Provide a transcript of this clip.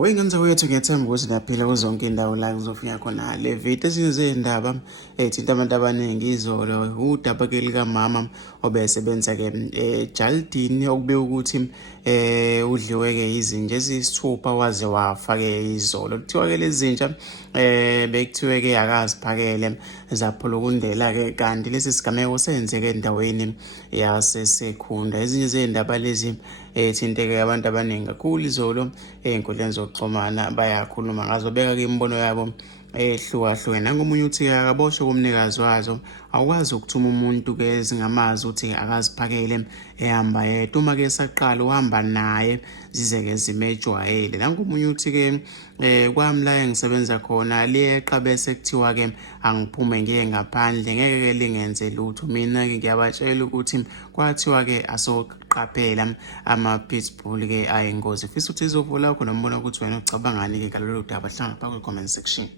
Oyingane wethu ngiyethemba ukuthi naphila kuzonke indawo la kuzofika khona le video ezinye zezindaba ethinta abantu abaningi izolo udaba ke likamama obesebenza ke ejaldini okube ukuthi udliwe ke izinja ezisithupha waze wafa ke izolo. Kuthiwa ke lezi zinja bekuthiwe ke akaziphakele zaphula ukundela ke kanti lesi sigameko senzeke endaweni yaseSekhunda. Ezinye zezindaba lezi ethinteke abantu abaningi kakhulu izolo ey'nkundleni zokuxhumana bayakhuluma ngazo, beka ke imibono yabo ehlukahlukene. Nangomunye uthi akaboshwe kumnikazi wazo, awukwazi ukuthuma umuntu ke ezingamazi uthi akaziphakele ehamba yedwa. Uma ke saqala uhamba naye zize ke zimejwayele. Nangomunye uthi ke kwami la engisebenza khona liyeqa bese kuthiwa ke angiphume ngiye ngaphandle, ngeke ke lingenze lutho. Mina ke ngiyabatshela ukuthi kwathiwa ke asoqaphela ama-pitbull ke ayingozi. Fisa ukuthi izovula khona umbona ukuthi wena ucabangani ke ngalolu daba, hlanga phakathi kwi-comment section.